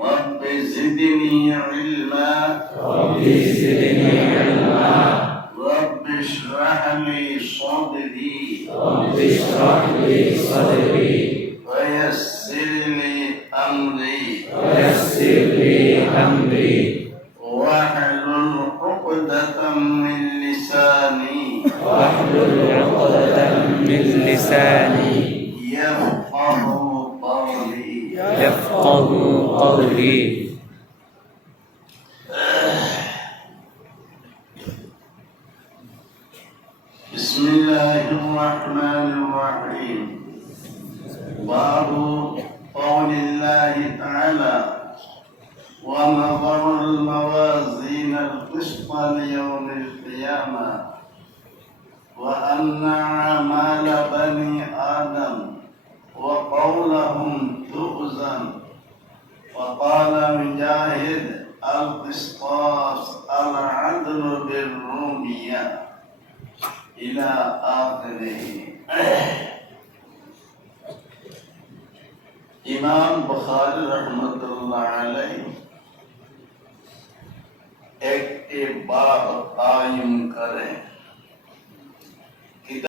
رب زدني علما رب زدني علما رب اشرح لي صدري. رب اشرح لي صدري ويسر لي أمري. ويسر لي أمري واحلل عقدة من لساني. واحلل عقدة من لساني. يفقه يفقه قولي بسم الله الرحمن الرحيم. باب قول الله تعالى ونظر الموازين القسط ليوم القيامة وأن أعمال بني آدم وقولهم وقال مجاهد، القسطاس العدل بالرومية. إلى آخره. امام بخاری رحمت اللہ علیہ ایک ایک بار قائم کریں۔